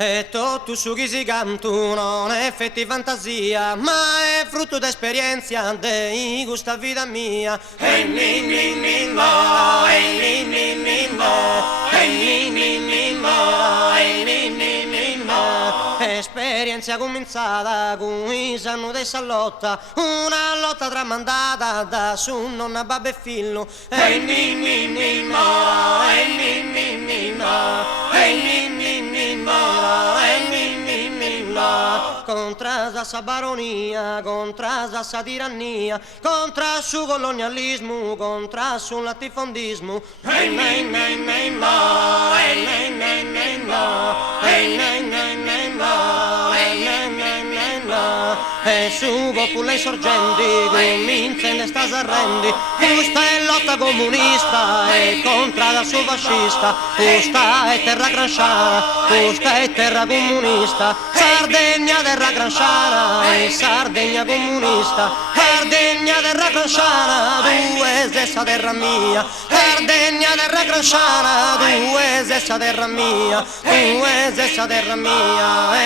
E tu su chi si cantu non è effetti fantasia, ma è frutto d'esperienza, dei gusta vita mia. E ni ni ni mo, e ni ni ni mo, e ni ni ni mo, e ni ni ni mo. Esperienza cominciata con i sanno di lotta, una lotta tramandata da su nonna, babbo e figlio. E ni ni ni mo, e ni ni ni mo, e ni ni ni mo. Contra sa baronia, contra sa tirannia, contra su colonialismo, contra su latifondismo. Hey, nay, nay, nay, mo, hey, nay, nay, nay, mo, hey, nay, nay, nay, mo, hey, nay, nay, nay, mo. E su popolo sorgenti comincia in sta arrendi, questa è lotta comunista e contra la su fascista, questa è terra granciana, questa è terra comunista, Sardegna terra granciana e Sardegna comunista, Sardegna terra granciana, tu è stessa terra mia, Sardegna terra granciana, tu è stessa terra mia, tu è stessa terra mia.